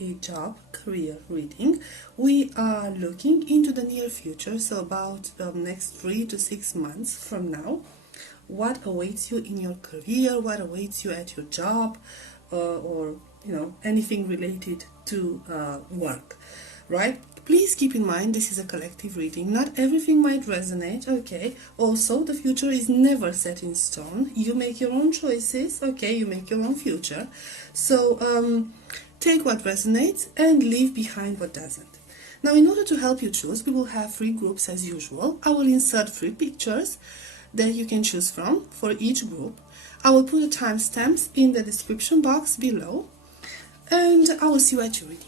a job career reading. We are looking into the near future, so about the next 3 to 6 months from now. What awaits you in your career, what awaits you at your job, or anything related to work, right? Please keep in mind this is a collective reading. Not everything might resonate, okay? Also, the future is never set in stone. You make your own choices, okay? You make your own future. So take what resonates and leave behind what doesn't. Now, in order to help you choose, we will have 3 groups as usual. I will insert 3 pictures that you can choose from for each group. I will put the timestamps in the description box below, and I will see you at your reading.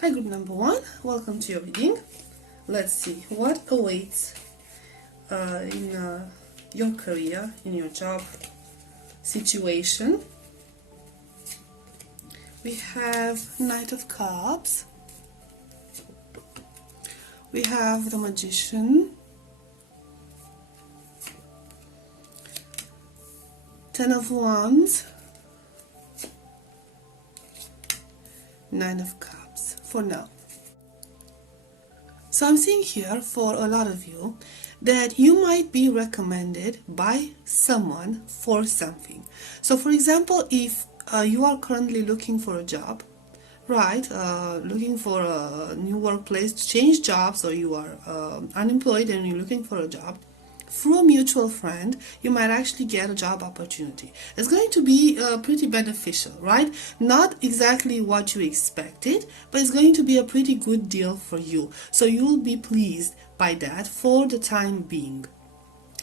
Hi, group number 1, welcome to your reading. Let's see what awaits in your career, in your job situation. We have Knight of Cups, we have the Magician, Ten of Wands, Nine of Cups for now. So I'm seeing here for a lot of you that you might be recommended by someone for something. So for example, if you are currently looking for a job, right, looking for a new workplace, to change jobs, or you are unemployed and you're looking for a job, through a mutual friend, you might actually get a job opportunity. It's going to be pretty beneficial, right? Not exactly what you expected, but it's going to be a pretty good deal for you. So you'll be pleased by that for the time being.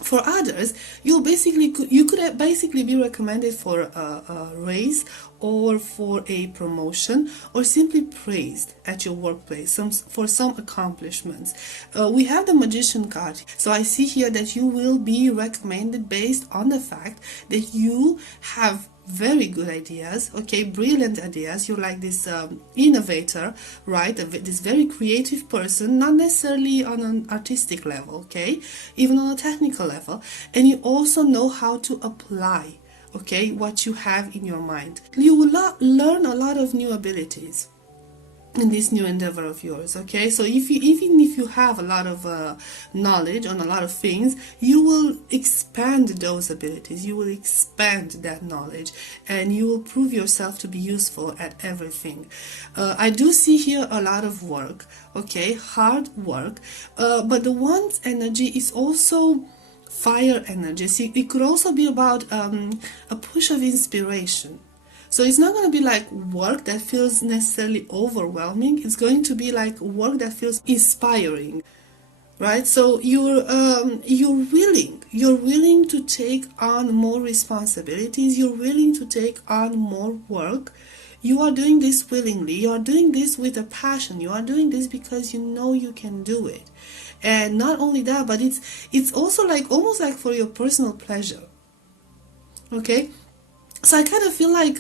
For others, you could basically be recommended for a raise or for a promotion, or simply praised at your workplace for some accomplishments. We have the Magician card, so I see here that you will be recommended based on the fact that you have very good ideas, okay, brilliant ideas. You're like this innovator, right? This very creative person, not necessarily on an artistic level, okay, even on a technical level. And you also know how to apply, okay, what you have in your mind. You will learn a lot of new abilities in this new endeavor of yours, okay? So even if you have a lot of knowledge on a lot of things, you will expand those abilities, you will expand that knowledge, and you will prove yourself to be useful at everything. I do see here a lot of work, okay, hard work, but the Wands energy is also fire energy. See, it could also be about a push of inspiration. So it's not going to be like work that feels necessarily overwhelming. It's going to be like work that feels inspiring, right? So you're willing to take on more responsibilities. You're willing to take on more work. You are doing this willingly. You are doing this with a passion. You are doing this because you know you can do it. And not only that, but it's also like almost like for your personal pleasure. Okay? So I kind of feel like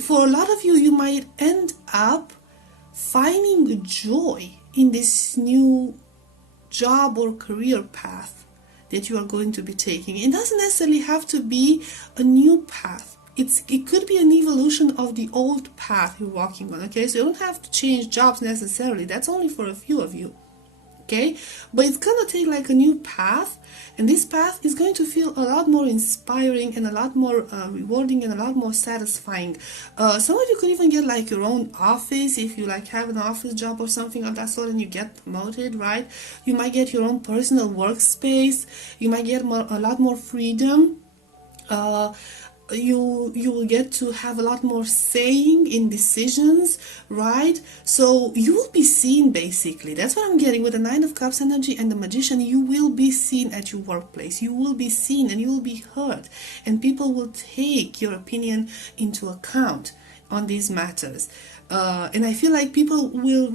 for a lot of you, you might end up finding joy in this new job or career path that you are going to be taking. It doesn't necessarily have to be a new path. It could be an evolution of the old path you're walking on, okay? So you don't have to change jobs necessarily. That's only for a few of you. Okay, but it's gonna take like a new path, and this path is going to feel a lot more inspiring and a lot more rewarding and a lot more satisfying. Some of you could even get like your own office if you like have an office job or something of that sort and you get promoted, right? You might get your own personal workspace. You might get a lot more freedom. You will get to have a lot more saying in decisions, right? So you will be seen, basically. That's what I'm getting with the Nine of Cups energy and the Magician. You will be seen at your workplace. You will be seen and you will be heard, and people will take your opinion into account on these matters. And I feel like people will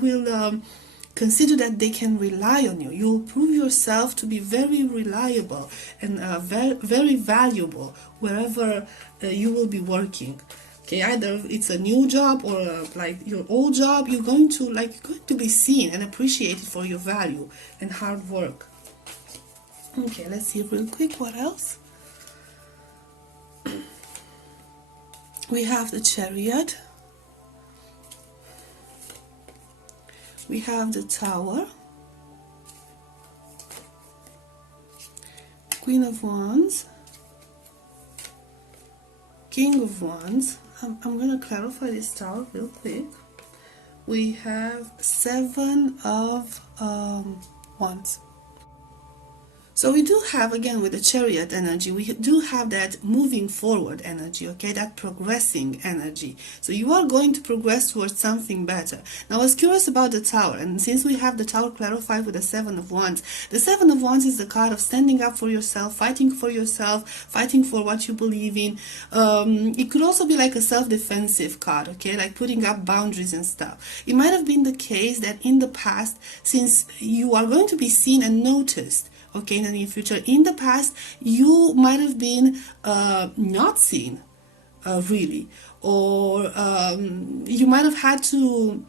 consider that they can rely on you. You will prove yourself to be very reliable and very valuable wherever you will be working. Okay, either it's a new job or like your old job, you're going to be seen and appreciated for your value and hard work. Okay, let's see real quick what else. We have the Chariot. We have the Tower. Queen of Wands. King of Wands. I'm going to clarify this Tower real quick. We have Seven of Wands. So we do have, again, with the Chariot energy, we do have that moving forward energy, okay, that progressing energy. So you are going to progress towards something better. Now I was curious about the Tower, and since we have the Tower clarified with the Seven of Wands, the Seven of Wands is the card of standing up for yourself, fighting for what you believe in. It could also be like a self-defensive card, okay, like putting up boundaries and stuff. It might have been the case that in the past, since you are going to be seen and noticed, okay, in the near future, in the past, you might have been not seen, really, or you might have had to,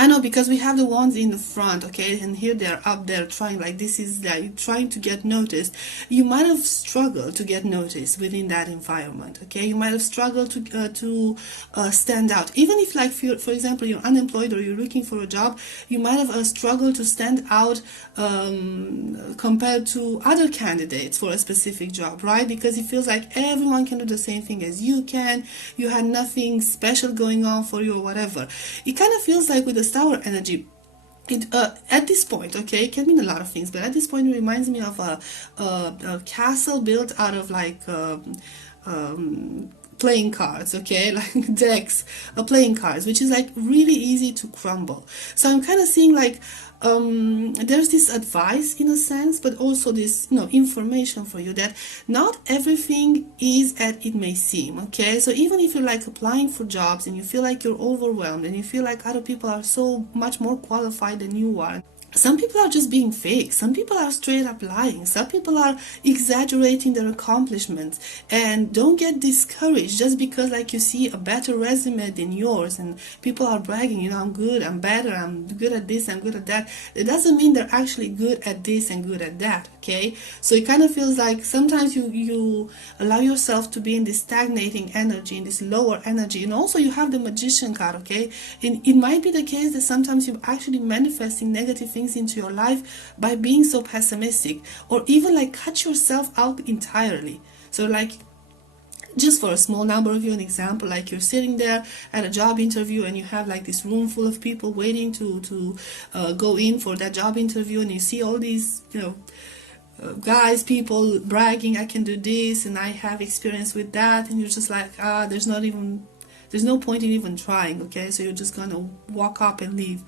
I know, because we have the wands in the front, okay, and here they're up there trying, like this is like trying to get noticed. You might have struggled to get noticed within that environment, okay. You might have struggled to stand out, even if, like, for example, you're unemployed or you're looking for a job. You might have struggled to stand out compared to other candidates for a specific job, right? Because it feels like everyone can do the same thing as you can. You had nothing special going on for you or whatever. It kind of feels like with the Tower energy, it at this point, okay, it can mean a lot of things, but at this point it reminds me of a castle built out of like playing cards, okay, like decks of playing cards, which is like really easy to crumble. So I'm kind of seeing like there's this advice in a sense, but also this, information for you that not everything is as it may seem, okay. So even if you're like applying for jobs and you feel like you're overwhelmed and you feel like other people are so much more qualified than you are, some people are just being fake. Some people are straight up lying. Some people are exaggerating their accomplishments. And don't get discouraged just because, like, you see a better resume than yours and people are bragging, I'm good, I'm better, I'm good at this, I'm good at that. It doesn't mean they're actually good at this and good at that, okay? So it kind of feels like sometimes you allow yourself to be in this stagnating energy, in this lower energy. And also you have the Magician card, okay? And it might be the case that sometimes you're actually manifesting negative things into your life by being so pessimistic, or even like cut yourself out entirely. So like, just for a small number of you, an example, like you're sitting there at a job interview and you have like this room full of people waiting to go in for that job interview, and you see all these guys, people bragging, I can do this and I have experience with that, and you're just like, there's no point in even trying, okay? So you're just gonna walk up and leave.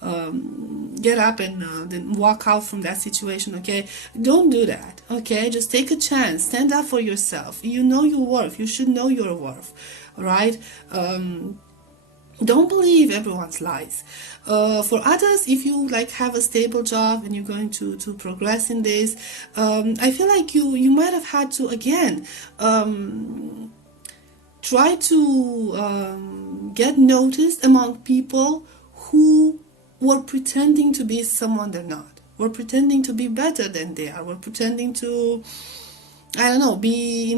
Get up and then walk out from that situation, okay? Don't do that, okay? Just take a chance, stand up for yourself. You know your worth, you should know your worth, right? Don't believe everyone's lies. For others, if you like have a stable job and you're going to progress in this, I feel like you might have had to again try to get noticed among people who were pretending to be someone they're not. We're pretending to be better than they are. We're pretending to, I don't know, be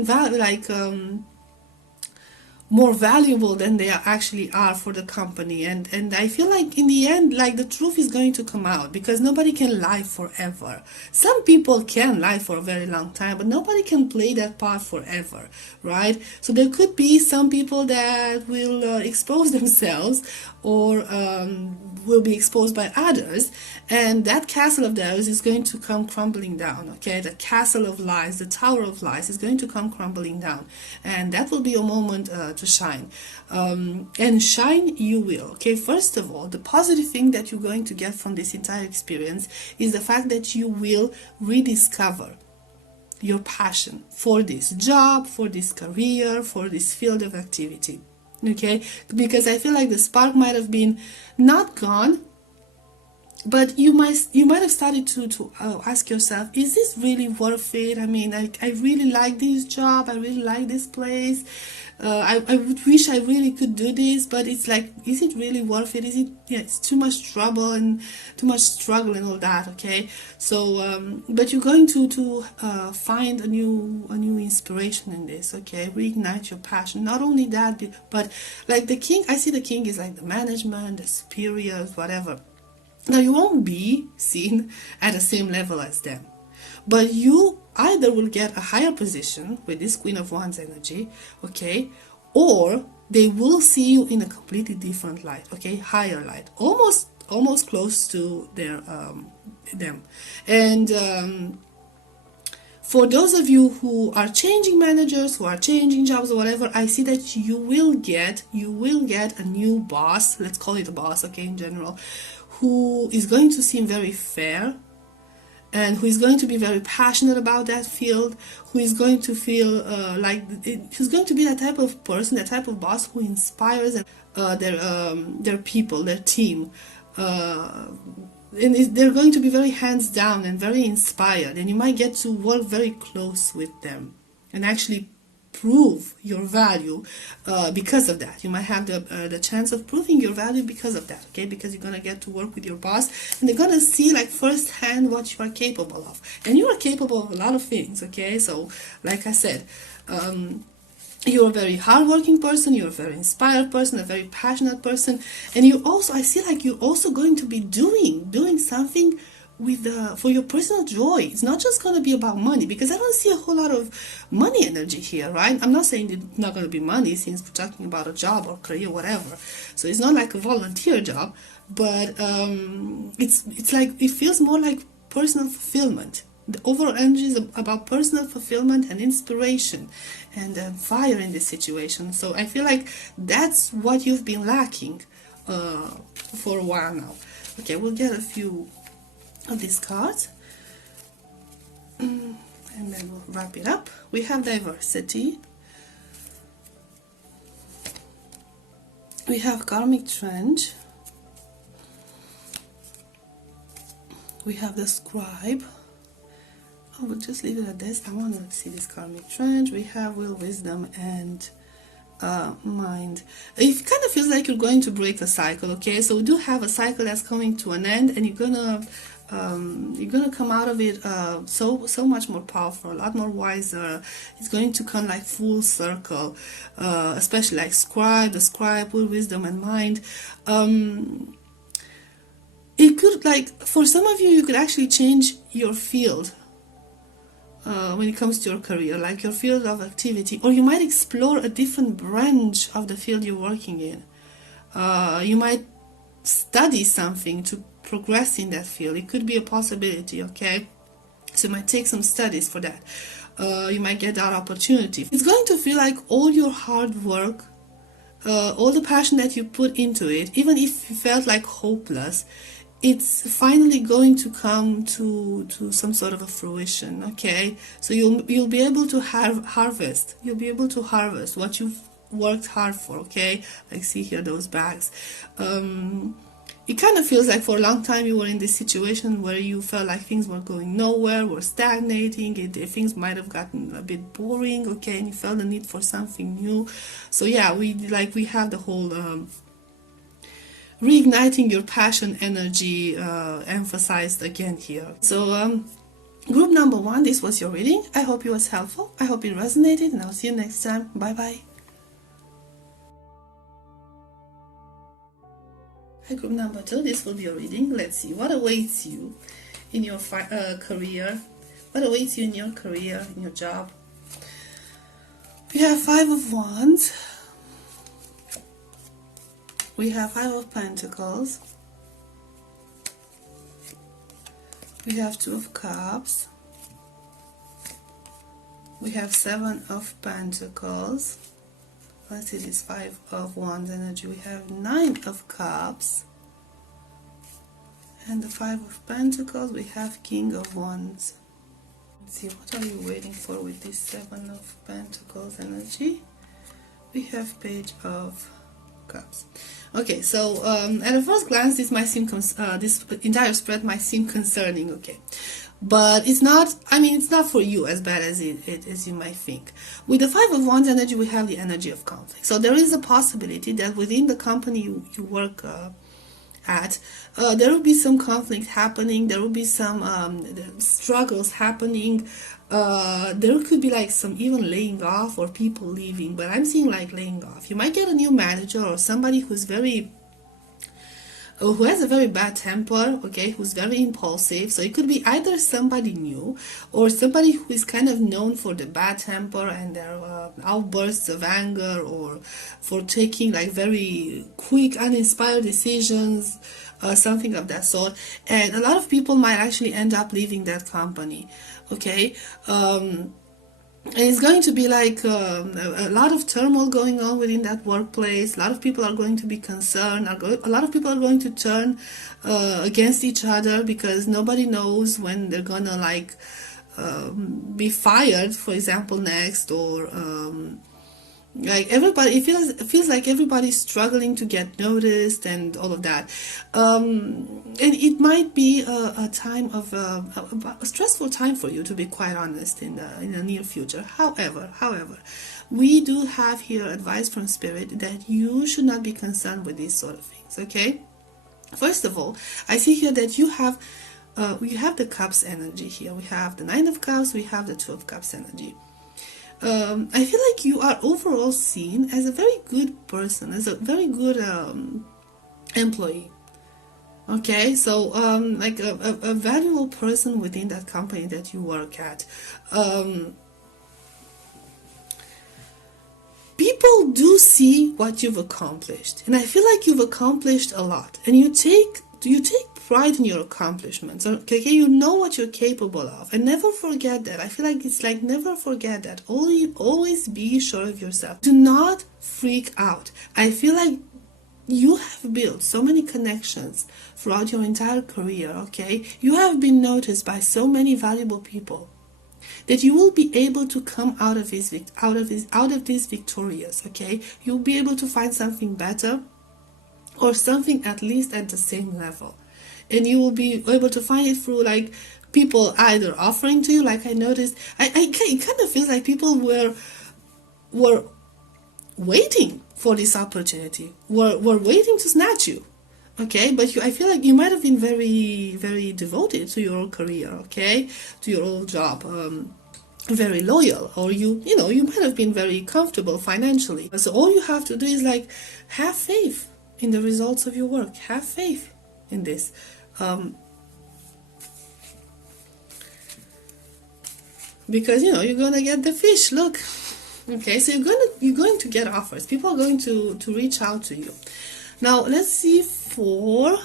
more valuable than they actually are for the company. And I feel like in the end, like, the truth is going to come out, because nobody can lie forever. Some people can lie for a very long time, but nobody can play that part forever, right? So there could be some people that will expose themselves, or will be exposed by others, and that castle of theirs is going to come crumbling down, okay? The castle of lies, the tower of lies is going to come crumbling down, and that will be a moment to shine. And shine you will, okay? First of all, the positive thing that you're going to get from this entire experience is the fact that you will rediscover your passion for this job, for this career, for this field of activity. Okay, because I feel like the spark might have been not gone, but you might have started to ask yourself, is this really worth it? I mean, I really like this job, I really like this place, I would wish I really could do this, but it's like, is it really worth it? Is it, yeah, it's too much trouble and too much struggle and all that. Okay, so but you're going to find a new inspiration in this. Okay, reignite your passion. Not only that, but like the king, I see the king is like the management, the superiors, whatever. Now, you won't be seen at the same level as them, but you either will get a higher position with this Queen of Wands energy, okay, or they will see you in a completely different light, okay, higher light, almost close to their them. And for those of you who are changing managers, who are changing jobs or whatever, I see that you will get a new boss, let's call it a boss, okay, in general, who is going to seem very fair, and who is going to be very passionate about that field, who is going to feel who's going to be that type of person, that type of boss who inspires their people, their team, and they're going to be very hands down and very inspired, and you might get to work very close with them and actually prove your value because of that. You might have the chance of proving your value because of that, okay, because you're gonna get to work with your boss, and they're gonna see like firsthand what you are capable of, and you are capable of a lot of things, okay. So like I said, you're a very hardworking person, you're a very inspired person, a very passionate person, and you also, I see like you're also going to be doing something with for your personal joy. It's not just going to be about money, because I don't see a whole lot of money energy here, right? I'm not saying it's not going to be money, since we're talking about a job or career, whatever. So it's not like a volunteer job, but it's like, it feels more like personal fulfillment. The overall energy is about personal fulfillment and inspiration and fire in this situation. So I feel like that's what you've been lacking for a while now. Okay, we'll get a few of these cards and then we'll wrap it up. We have diversity, we have karmic trench, we have the scribe. I will just leave it at this. I want to see this karmic trench. We have will, wisdom, and mind. It kind of feels like you're going to break a cycle, okay? So we do have a cycle that's coming to an end, and you're gonna come out of it so much more powerful, a lot more wiser. It's going to come like full circle, especially like the scribe, will, wisdom, and mind. It could, like, for some of you, you could actually change your field when it comes to your career, like your field of activity, or you might explore a different branch of the field you're working in. You might study something to progress in that field. It could be a possibility, okay? So you might take some studies for that. You might get that opportunity. It's going to feel like all your hard work, all the passion that you put into it, even if you felt like hopeless, it's finally going to come to some sort of a fruition, okay? So you'll be able to harvest. You'll be able to harvest what you've worked hard for, okay? Like, see here, those bags. It kind of feels like for a long time you were in this situation where you felt like things were going nowhere, were stagnating, things might have gotten a bit boring, okay? And you felt the need for something new. So yeah, we have the whole reigniting your passion energy emphasized again here. So group number 1, this was your reading. I hope it was helpful. I hope it resonated, and I'll see you next time. Bye bye. Hi, group number 2, this will be your reading. Let's see what awaits you in your career. What awaits you in your career, in your job. We have 5 of Wands. We have 5 of Pentacles. We have 2 of Cups. We have 7 of Pentacles. Let's see this 5 of Wands energy. We have 9 of Cups. And the 5 of Pentacles, we have King of Wands. Let's see, what are you waiting for with this 7 of Pentacles energy? We have Page of Cups. Okay, so at a first glance, this might seem this entire spread might seem concerning. Okay, but it's not. I mean, it's not for you as bad as as you might think. With the Five of Wands energy, we have the energy of conflict. So there is a possibility that within the company you work at, there will be some conflict happening. There will be some struggles happening. There could be like some even laying off or people leaving, but I'm seeing like laying off. You might get a new manager or somebody who has a very bad temper, okay, who's very impulsive. So it could be either somebody new or somebody who is kind of known for the bad temper and their outbursts of anger, or for taking like very quick, uninspired decisions, something of that sort. And a lot of people might actually end up leaving that company, okay. And it's going to be like a lot of turmoil going on within that workplace. A lot of people are going to be concerned. A lot of people are going to turn against each other because nobody knows when they're gonna like be fired, for example, next, or like everybody, it feels like everybody's struggling to get noticed and all of that. And it might be a time of a stressful time for you, to be quite honest, in the near future. However, we do have here advice from Spirit that you should not be concerned with these sort of things. Okay, first of all, I see here that you have the Cups energy here. We have the Nine of Cups, we have the Two of Cups energy. I feel like you are overall seen as a very good person, as a very good employee. Okay, so like a valuable person within that company that you work at. People do see what you've accomplished, and I feel like you've accomplished a lot, and you take pride in your accomplishments. Okay, you know what you're capable of, and never forget that. I feel like it's like never forget that. Always be sure of yourself. Do not freak out. I feel like you have built so many connections throughout your entire career. Okay, you have been noticed by so many valuable people that you will be able to come out of this victorious. Okay, you'll be able to find something better, or something at least at the same level. And you will be able to find it through like people either offering to you, like I noticed, it kind of feels like people were waiting for this opportunity, were waiting to snatch you, okay? But I feel like you might have been very, very devoted to your career, okay, to your old job, very loyal, or you might have been very comfortable financially. So all you have to do is like have faith in the results of your work. Have faith in this. Because you're gonna get the fish. Look, okay, so you're going to get offers. People are going to reach out to you. Now let's see for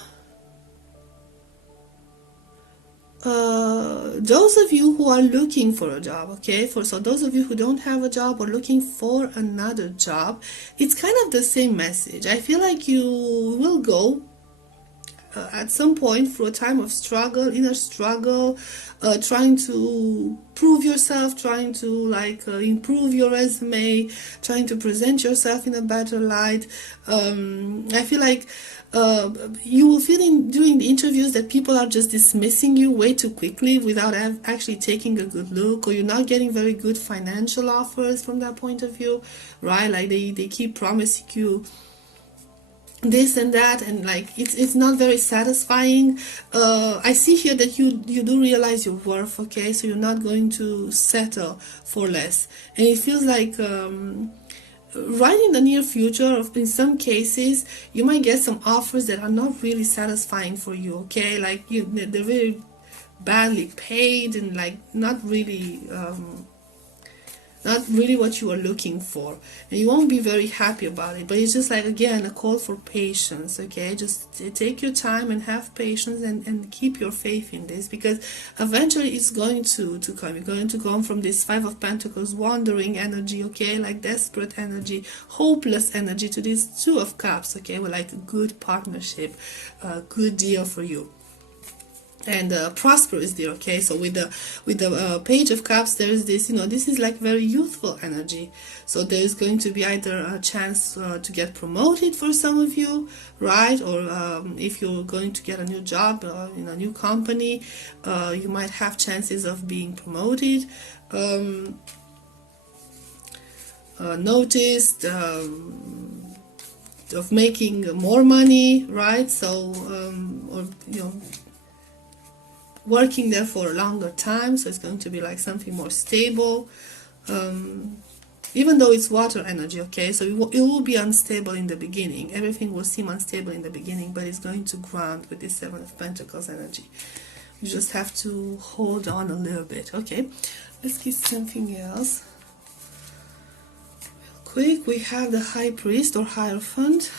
those of you who are looking for a job. Okay, so those of you who don't have a job or looking for another job, it's kind of the same message. I feel like you will go at some point through a time of struggle, inner struggle, trying to prove yourself, trying to like improve your resume, trying to present yourself in a better light. I feel like you will feel during the interviews that people are just dismissing you way too quickly without actually taking a good look, or you're not getting very good financial offers from that point of view, right? Like they keep promising you this and that, and like it's not very satisfying. I see here that you do realize your worth, okay, so you're not going to settle for less, and it feels like right in the near future, in some cases you might get some offers that are not really satisfying for you, okay, like they're very badly paid and like not really what you are looking for, and you won't be very happy about it. But it's just like, again, a call for patience, okay? Just take your time and have patience, and keep your faith in this, because eventually it's going to come. You're going to go from this Five of Pentacles wandering energy, okay, like desperate energy, hopeless energy, to this Two of Cups, okay, with like a good partnership, a good deal for you. and prosperous there. Okay, so with the Page of Cups, there is this, this is like very youthful energy. So there is going to be either a chance to get promoted for some of you, right? Or if you're going to get a new job in a new company, you might have chances of being promoted, noticed, of making more money, right? So or working there for a longer time, so it's going to be like something more stable, even though it's water energy. Okay, so it will be unstable in the beginning, everything will seem unstable in the beginning, but it's going to ground with this Seven of Pentacles energy. You just have to hold on a little bit. Okay, let's get something else real quick. We have the High Priest or Hierophant,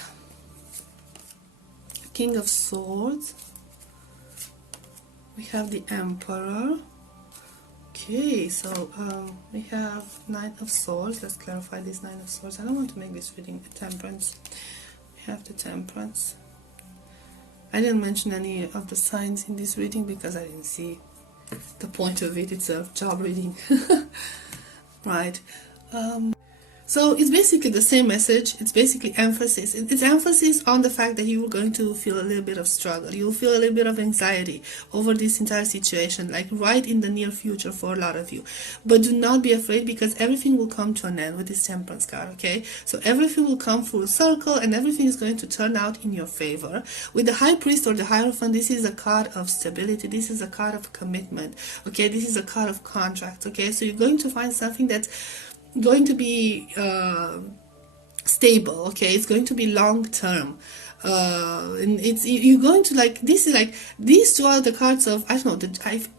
King of Swords, we have the Emperor. Okay, so we have Knight of Swords. Let's clarify this Knight of Swords. I don't want to make this reading a Temperance. We have the Temperance. I didn't mention any of the signs in this reading because I didn't see the point of it. It's a job reading. Right. So it's basically the same message. It's basically emphasis. It's emphasis on the fact that you are going to feel a little bit of struggle. You'll feel a little bit of anxiety over this entire situation, like right in the near future for a lot of you. But do not be afraid, because everything will come to an end with this Temperance card, okay? So everything will come full circle and everything is going to turn out in your favor. With the High Priest or the Hierophant, this is a card of stability. This is a card of commitment, okay? This is a card of contract, okay? So you're going to find something that's going to be stable, okay? It's going to be long term, and you're going to like, this is like, these two are the cards of, I don't know,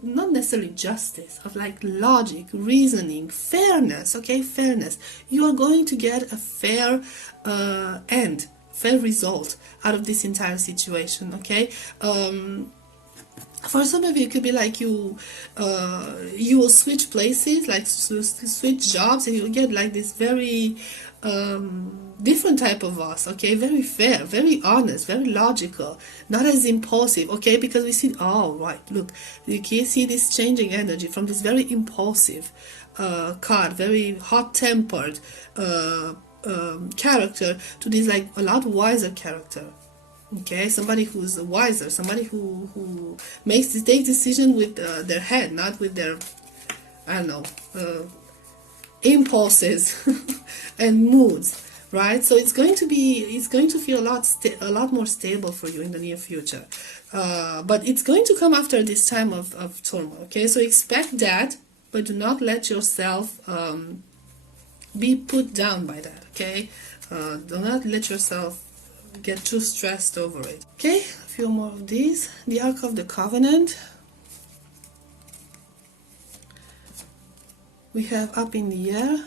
not necessarily justice, of like logic, reasoning, fairness, okay? Fairness. You are going to get a fair end, fair result out of this entire situation, okay? For some of you, it could be like you will switch places, like switch jobs, and you'll get like this very different type of boss, okay? Very fair, very honest, very logical, not as impulsive, okay? Because we see, oh, right, look, you can see this changing energy from this very impulsive card, very hot-tempered character, to this like a lot wiser character. Okay, somebody who's wiser, somebody who takes decision with their head, not with their, I don't know, impulses and moods, right? So it's going to feel a lot more stable for you in the near future, but it's going to come after this time of turmoil. Okay, so expect that, but do not let yourself be put down by that. Okay, do not let yourself get too stressed over it. Okay, a few more of these. The Ark of the Covenant. We have Up in the Air.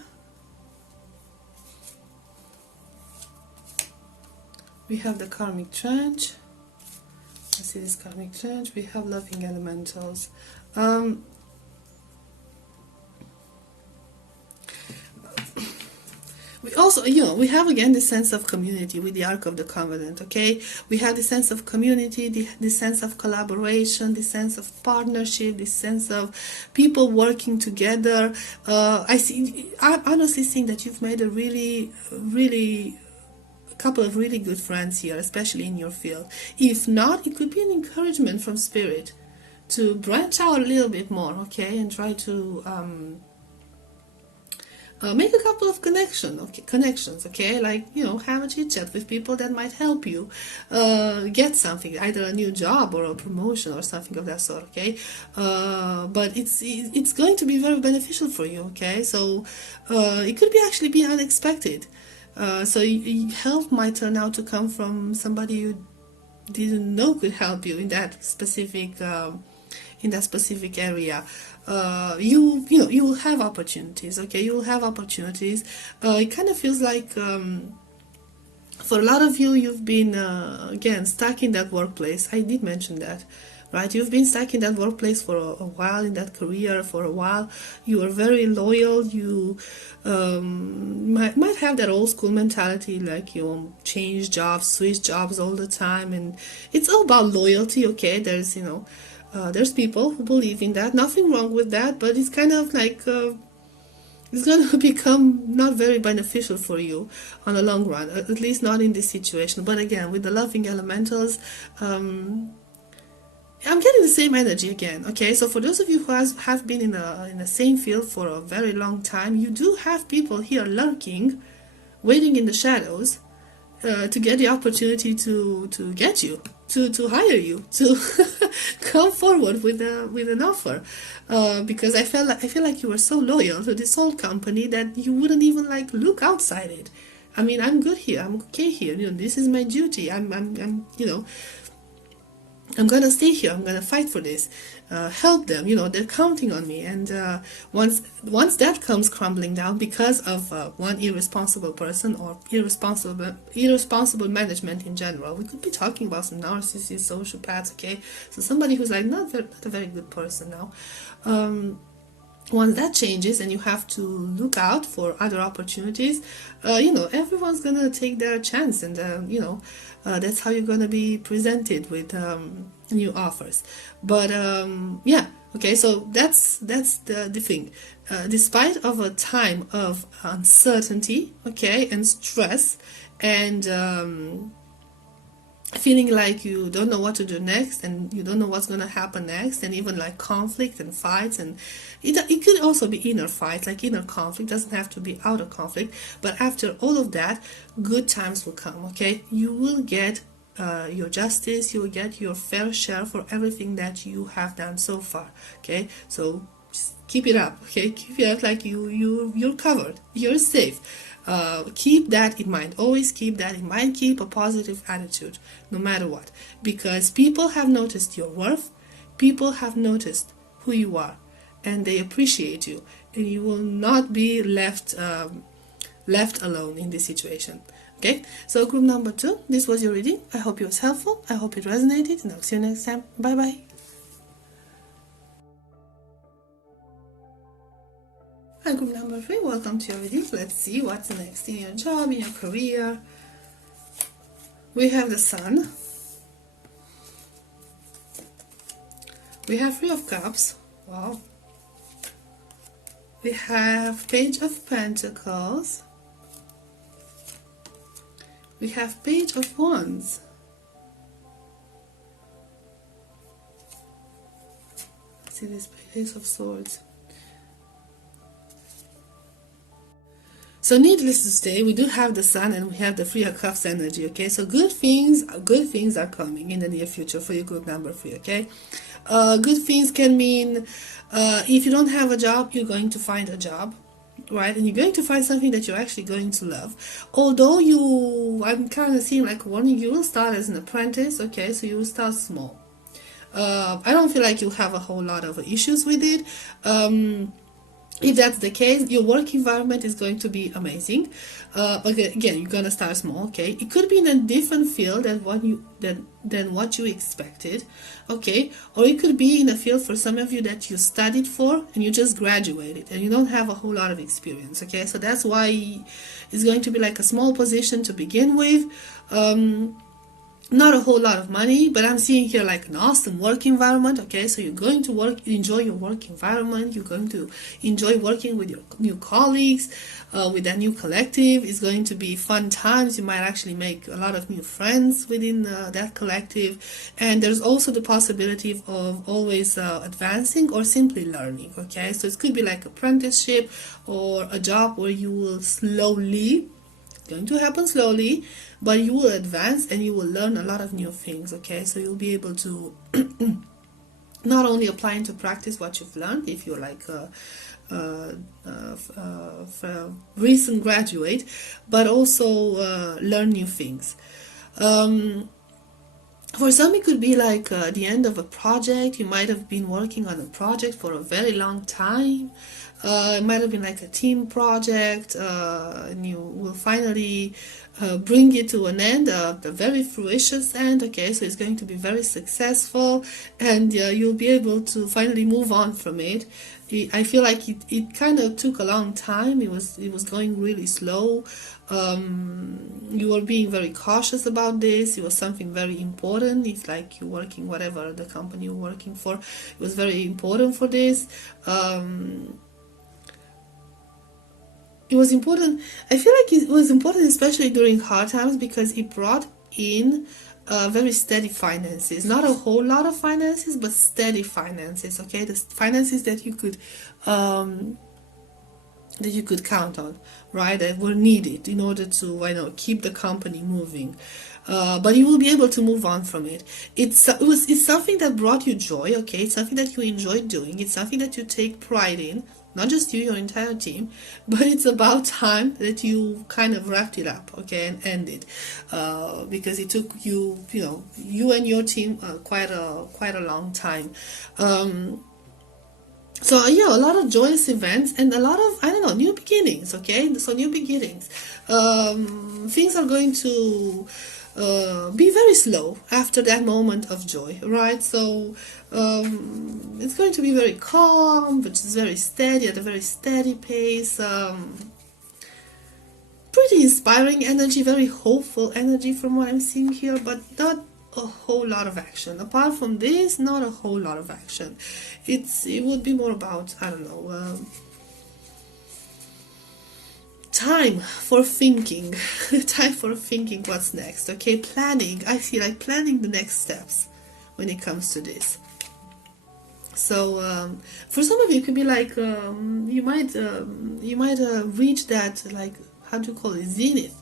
We have the Karmic Trench. Let's see this Karmic Trench. We have Loving Elementals. We also, we have again the sense of community with the Ark of the Covenant, okay? We have the sense of community, the sense of collaboration, the sense of partnership, the sense of people working together. I'm honestly seeing that you've made a couple of really good friends here, especially in your field. If not, it could be an encouragement from Spirit to branch out a little bit more, okay? And try to make a couple of connections, okay? Like, have a chit chat with people that might help you get something, either a new job or a promotion or something of that sort, okay? But it's going to be very beneficial for you, okay? So it could actually be unexpected. So help might turn out to come from somebody you didn't know could help you in that specific area. You will have opportunities, okay? You will have opportunities. It kind of feels like for a lot of you, you've been again stuck in that workplace. I did mention that, right? You've been stuck in that workplace for a while, in that career for a while. You are very loyal. You might have that old school mentality, like you change jobs, switch jobs all the time, and it's all about loyalty, okay? There's There's people who believe in that. Nothing wrong with that, but it's kind of like it's going to become not very beneficial for you on the long run, at least not in this situation. But again, with the loving elementals, I'm getting the same energy again. Okay, so for those of you who have been in the same field for a very long time, you do have people here lurking, waiting in the shadows, to get the opportunity to get you, to hire you, to come forward with an offer, because I feel like you were so loyal to this old company that you wouldn't even like look outside it. I mean, I'm good here. I'm okay here. You know, this is my duty. I'm you know, I'm gonna stay here. I'm gonna fight for this. Help them. You know, they're counting on me. And once that comes crumbling down because of one irresponsible person or irresponsible management in general, we could be talking about some narcissists, sociopaths. Okay, so somebody who's like not a very good person now. Once that changes and you have to look out for other opportunities, you know, everyone's gonna take their chance, and you know, that's how you're gonna be presented with new offers. But yeah, okay, so that's the thing. Despite of a time of uncertainty, okay, and stress, and feeling like you don't know what to do next, and you don't know what's going to happen next, and even like conflict and fights, and it could also be inner fights, like inner conflict, doesn't have to be outer conflict. But after all of that, good times will come. Okay, you will get your justice, you will get your fair share for everything that you have done so far. Okay, so just keep it up. Okay, keep it up, like you're covered, you're safe. Keep that in mind. Always keep that in mind. Keep a positive attitude no matter what, because people have noticed your worth, people have noticed who you are, and they appreciate you, and you will not be left alone in this situation. Okay, so group number 2, this was your reading. I hope it was helpful, I hope it resonated, and I'll see you next time. Bye bye. Hi, group number 3, welcome to your reading. Let's see what's next in your job, in your career. We have the Sun. We have 3 of Cups. Wow. We have Page of Pentacles. We have Page of Wands. Let's see this Ace of Swords. So needless to say, we do have the Sun and we have the 3 of Cups energy. Okay, so good things are coming in the near future for your group number 3. Okay, good things can mean if you don't have a job, you're going to find a job, right? And you're going to find something that you're actually going to love. Although I'm kind of seeing like a warning, you will start as an apprentice. Okay, so you will start small. I don't feel like you'll have a whole lot of issues with it. If that's the case, your work environment is going to be amazing. Again, you're gonna start small. Okay, it could be in a different field than what you expected. Okay, or it could be in a field for some of you that you studied for and you just graduated and you don't have a whole lot of experience. Okay, so that's why it's going to be like a small position to begin with. Not a whole lot of money, but I'm seeing here like an awesome work environment. Okay, so you're going to enjoy your work environment. You're going to enjoy working with your new colleagues, with that new collective. It's going to be fun times. You might actually make a lot of new friends within that collective, and there's also the possibility of always advancing or simply learning. Okay, so it could be like apprenticeship or a job where you will slowly, going to happen slowly, but you will advance and you will learn a lot of new things. Okay, so you'll be able to not only apply into practice what you've learned if you're like a recent graduate, but also learn new things. For some, it could be like the end of a project. You might have been working on a project for a very long time. It might have been like a team project, and you will finally bring it to an end, a very fruitious end. Okay, so it's going to be very successful, and you'll be able to finally move on from it I feel like it kind of took a long time. It was going really slow. You were being very cautious about this. It was something very important. It's like you're working, whatever the company you're working for, it was very important for this. It was important. I feel like it was important, especially during hard times, because it brought in very steady finances. Not a whole lot of finances, but steady finances. Okay, the finances that you could count on, right? That were needed in order to, I know, keep the company moving. But you will be able to move on from it. It's something that brought you joy. Okay, it's something that you enjoy doing. It's something that you take pride in. Not just you, your entire team, but it's about time that you kind of wrapped it up, okay, and ended, because it took you, you and your team quite a long time. So yeah, a lot of joyous events and a lot of, I don't know, new beginnings. Okay, so new beginnings. Things are going to be very slow after that moment of joy, right? So it's going to be very calm, which is very steady, at a very steady pace. Pretty inspiring energy, very hopeful energy from what I'm seeing here, but not a whole lot of action. Apart from this, not a whole lot of action. It would be more about, I don't know, time for thinking. Time for thinking what's next. Okay, planning. I feel like planning the next steps when it comes to this. So for some of you, it could be like you might reach that, like, how do you call it, zenith.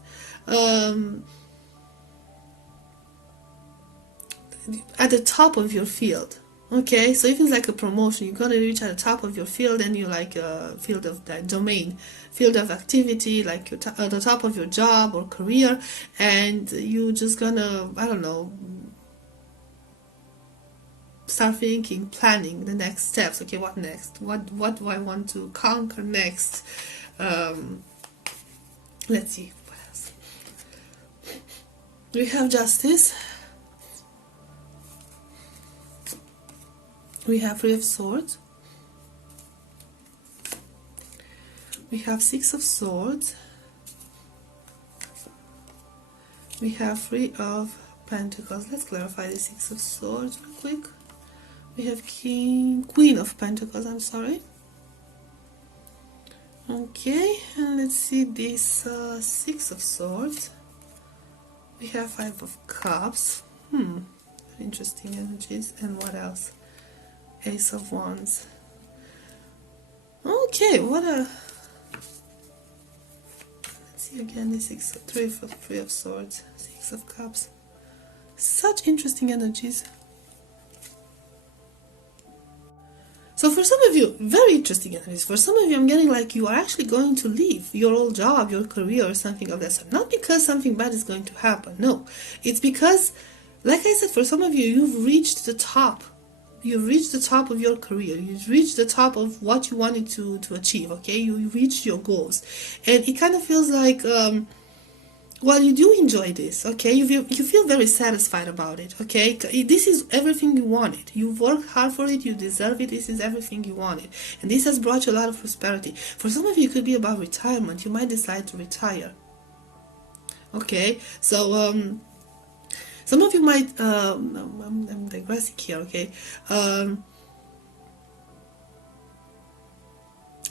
At the top of your field. Okay, so if it's like a promotion, you're gonna reach at the top of your field, and you're like a field of that domain, field of activity, like you're at the top of your job or career, and you're just gonna, I don't know, start thinking, planning the next steps. Okay, what next? What do I want to conquer next? Let's see what else. We have justice. We have Three of Swords. We have Six of Swords. We have Three of Pentacles. Let's clarify the Six of Swords real quick. We have Queen of Pentacles, I'm sorry. Okay, and let's see this Six of Swords. We have Five of Cups. Interesting energies. And what else? Ace of Wands. Okay, what a... Let's see again the Three of Swords, Six of Cups. Such interesting energies. So for some of you, very interesting energies. For some of you, I'm getting like you are actually going to leave your old job, your career, or something of that sort. Not because something bad is going to happen. No, it's because, like I said, for some of you, you've reached the top. You've reached the top of your career. You've reached the top of what you wanted to achieve. Okay, you reached your goals, and it kind of feels like, well, you do enjoy this. Okay, you feel very satisfied about it. Okay, this is everything you wanted. You worked hard for it. You deserve it. This is everything you wanted, and this has brought you a lot of prosperity. For some of you, it could be about retirement. You might decide to retire. Okay, so some of you might, I'm digressing here, okay,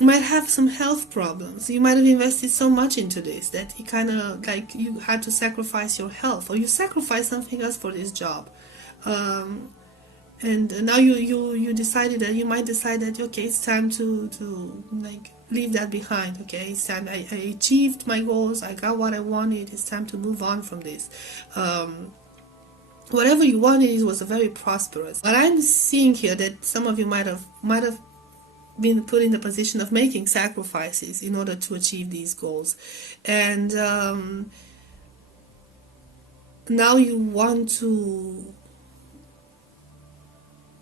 might have some health problems. You might have invested so much into this that you kind of, like, you had to sacrifice your health, or you sacrificed something else for this job. And now you decided that, you might decide that, okay, it's time to like, leave that behind. Okay, it's time, I achieved my goals, I got what I wanted, it's time to move on from this. Whatever you wanted, it was a very prosperous. But I'm seeing here that some of you might have been put in the position of making sacrifices in order to achieve these goals, and now you want to,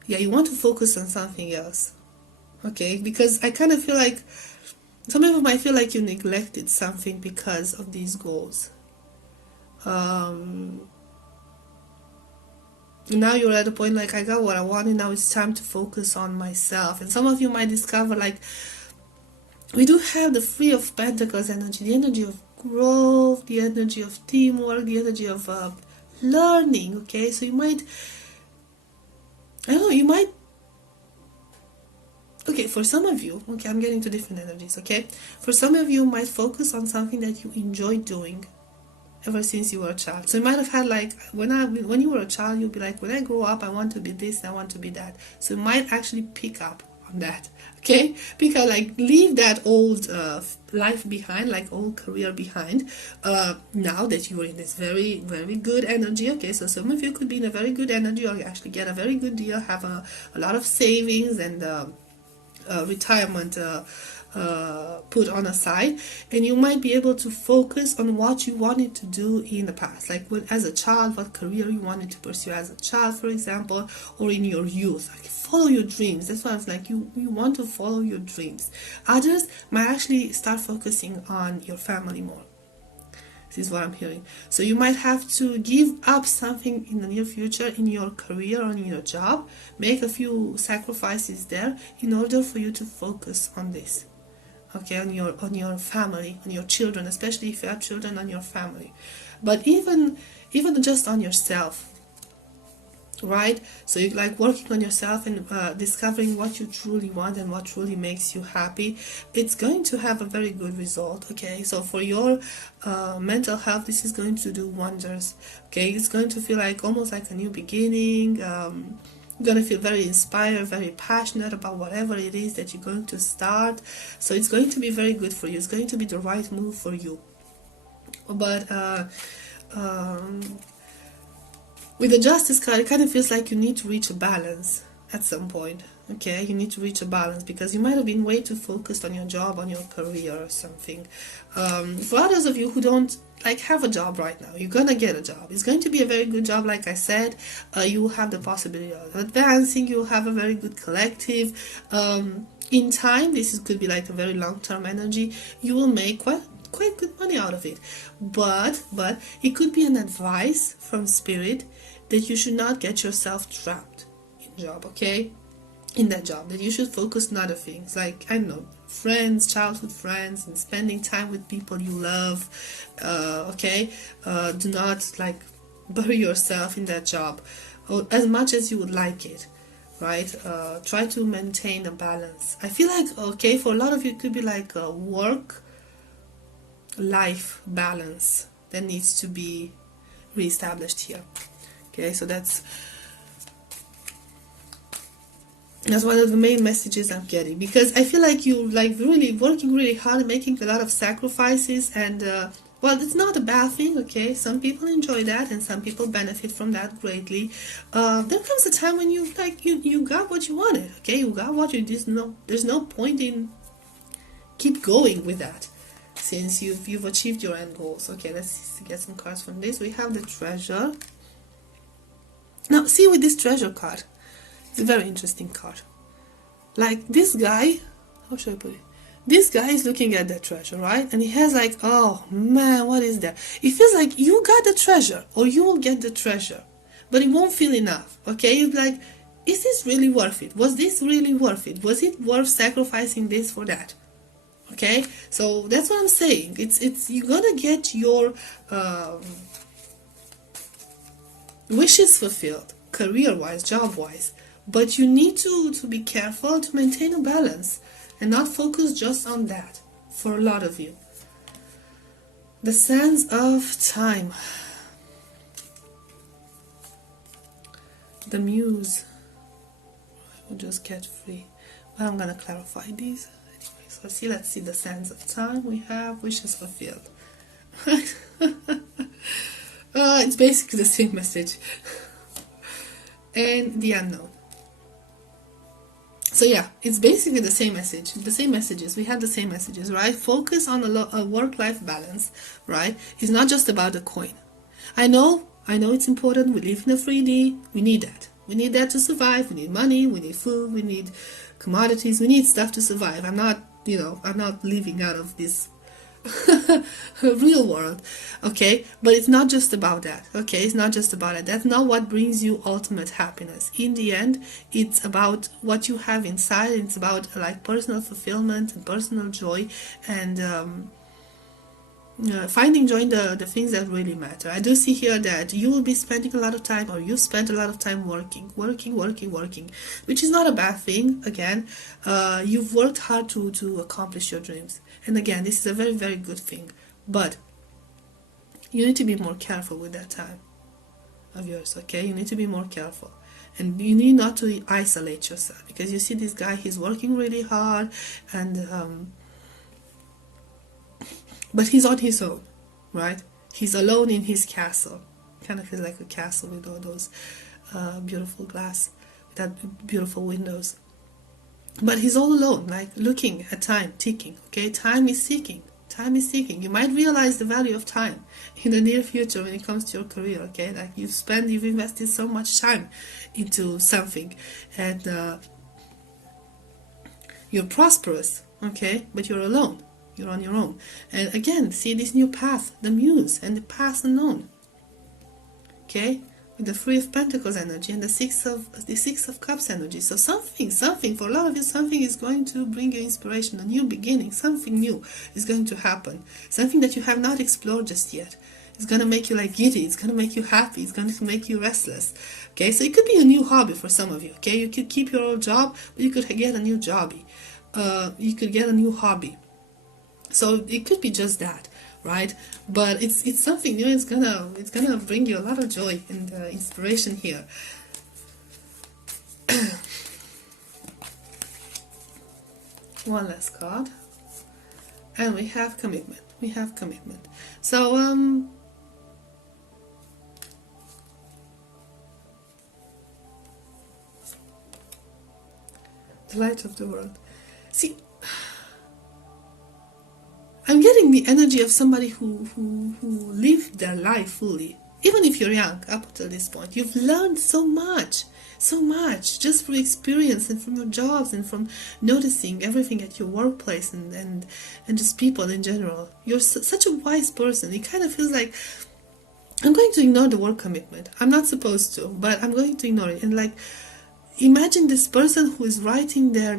you want to focus on something else. Okay, because I kind of feel like some of you might feel like you neglected something because of these goals. now you're at a point like, I got what I wanted, now it's time to focus on myself. And some of you might discover, like, we do have the Three of Pentacles energy, the energy of growth, the energy of teamwork, the energy of learning. Okay, so you might, I don't know, you might, okay, for some of you, okay, I'm getting to different energies. Okay, for some of you might focus on something that you enjoy doing ever since you were a child. So you might have had, like, when you were a child, you'll be like, when I grow up, I want to be this, I want to be that. So you might actually pick up on that. Okay, because, like, leave that old life behind, like old career behind, now that you're in this very, very good energy. Okay, so some of you could be in a very good energy, or actually get a very good deal, have a lot of savings and retirement put on a side, and you might be able to focus on what you wanted to do in the past, like when, as a child, what career you wanted to pursue as a child, for example, or in your youth. Like, follow your dreams. That's why I was like, you want to follow your dreams. Others might actually start focusing on your family more. This is what I'm hearing. So you might have to give up something in the near future in your career or in your job, make a few sacrifices there in order for you to focus on this. Okay, on your family, on your children, especially if you have children, on your family. But even just on yourself, right? So you're like working on yourself and discovering what you truly want and what truly makes you happy. It's going to have a very good result. Okay, so for your mental health, this is going to do wonders. Okay, it's going to feel like almost like a new beginning. You're going to feel very inspired, very passionate about whatever it is that you're going to start. So it's going to be very good for you. It's going to be the right move for you. But with the Justice card, it kind of feels like you need to reach a balance at some point. Okay, you need to reach a balance because you might have been way too focused on your job, on your career or something. For others of you who don't like have a job right now, you're gonna get a job. It's going to be a very good job. Like I said, you will have the possibility of advancing. You'll have a very good collective. In time, could be like a very long-term energy. You will make quite good money out of it. But it could be an advice from Spirit that you should not get yourself trapped in job. Okay, in that job, that you should focus on other things, like, I don't know, friends, childhood friends, and spending time with people you love. Okay, do not like bury yourself in that job as much as you would like it, right? Try to maintain a balance. I feel like, okay, for a lot of you, it could be like a work-life balance that needs to be reestablished here. Okay, so that's one of the main messages I'm getting, because I feel like you like really working really hard and making a lot of sacrifices, and well, it's not a bad thing. Okay, some people enjoy that and some people benefit from that greatly. There comes a time when you got what you wanted. Okay, you got what you did. There's no point in keep going with that since you've achieved your end goals. Okay, let's get some cards from this. We have the Treasure. Now, see, with this Treasure card, it's a very interesting card. Like, this guy, how should I put it? This guy is looking at the treasure, right? And he has like, oh man, what is that? It feels like you got the treasure, or you will get the treasure, but it won't feel enough. Okay, it's like, is this really worth it? Was this really worth it? Was it worth sacrificing this for that? Okay, so that's what I'm saying. It's you're gonna get your wishes fulfilled, career-wise, job-wise, but you need to be careful to maintain a balance and not focus just on that for a lot of you. The Sands of Time. The Muse. I will just get free. But I'm going to clarify these. Anyway, so let's see the Sands of Time. We have wishes fulfilled. It's basically the same message. And the Unknown. So yeah, it's basically the same message, the same messages. We have the same messages, right? Focus on a work-life balance, right? It's not just about the coin. I know it's important. We live in a 3D. We need that. We need that to survive. We need money. We need food. We need commodities. We need stuff to survive. I'm not living out of this real world, okay? But it's not just about that, okay? It's not just about it. That's not what brings you ultimate happiness. In the end, it's about what you have inside. It's about like personal fulfillment and personal joy, and finding joy in the things that really matter. I do see here that you will be spending a lot of time, or you spent a lot of time working, which is not a bad thing. Again, you've worked hard to accomplish your dreams. And again, this is a very, very good thing. But you need to be more careful with that time of yours, okay? You need to be more careful. And you need not to isolate yourself, because you see this guy, he's working really hard, and but he's on his own, right? He's alone in his castle. Kind of feels like a castle with all those beautiful glass, with that beautiful windows. But he's all alone, like looking at time ticking, okay? Time is ticking. Time is ticking. You might realize the value of time in the near future when it comes to your career, okay? Like you've invested so much time into something, and you're prosperous, okay? But you're alone. You're on your own. And again, see this new path, the muse and the path unknown. Okay? With the Three of Pentacles energy and the Six of Cups energy. So something, for a lot of you, something is going to bring you inspiration, a new beginning, something new is going to happen. Something that you have not explored just yet. It's going to make you like giddy, it's going to make you happy, it's going to make you restless. Okay? So it could be a new hobby for some of you. Okay? You could keep your old job, but you could get a new jobby. You could get a new hobby. So it could be just that, right? But it's something new. It's gonna bring you a lot of joy and inspiration here. One last card, and we have commitment. We have commitment. So the light of the world. See, I'm getting the energy of somebody who lived their life fully. Even if you're young, up until this point, you've learned so much, just from experience and from your jobs and from noticing everything at your workplace and just people in general. You're such a wise person. It kind of feels like, I'm going to ignore the word commitment. I'm not supposed to, but I'm going to ignore it. And like, imagine this person who is writing their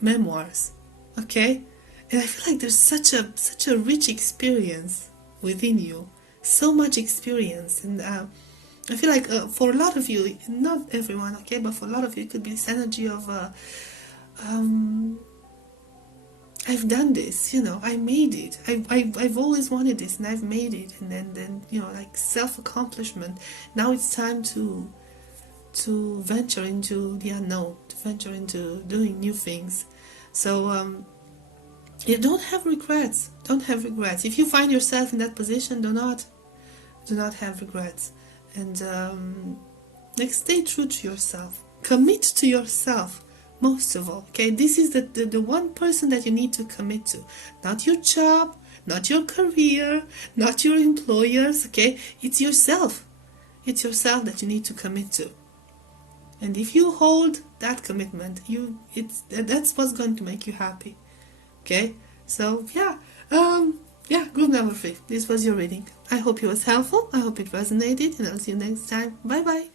memoirs, okay? And I feel like there's such a rich experience within you, so much experience, and I feel like for a lot of you, not everyone, okay, but for a lot of you, it could be this energy of I've done this, you know, I made it. I've always wanted this, and I've made it, and then you know, like self-accomplishment. Now it's time to venture into the unknown, to venture into doing new things. So you don't have regrets. Don't have regrets. If you find yourself in that position, do not have regrets. And like, stay true to yourself. Commit to yourself, most of all. Okay, this is the one person that you need to commit to. Not your job, not your career, not your employers. Okay, it's yourself. It's yourself that you need to commit to. And if you hold that commitment, that's what's going to make you happy. Okay, so yeah, group number 3. This was your reading. I hope it was helpful. I hope it resonated, and I'll see you next time. Bye bye.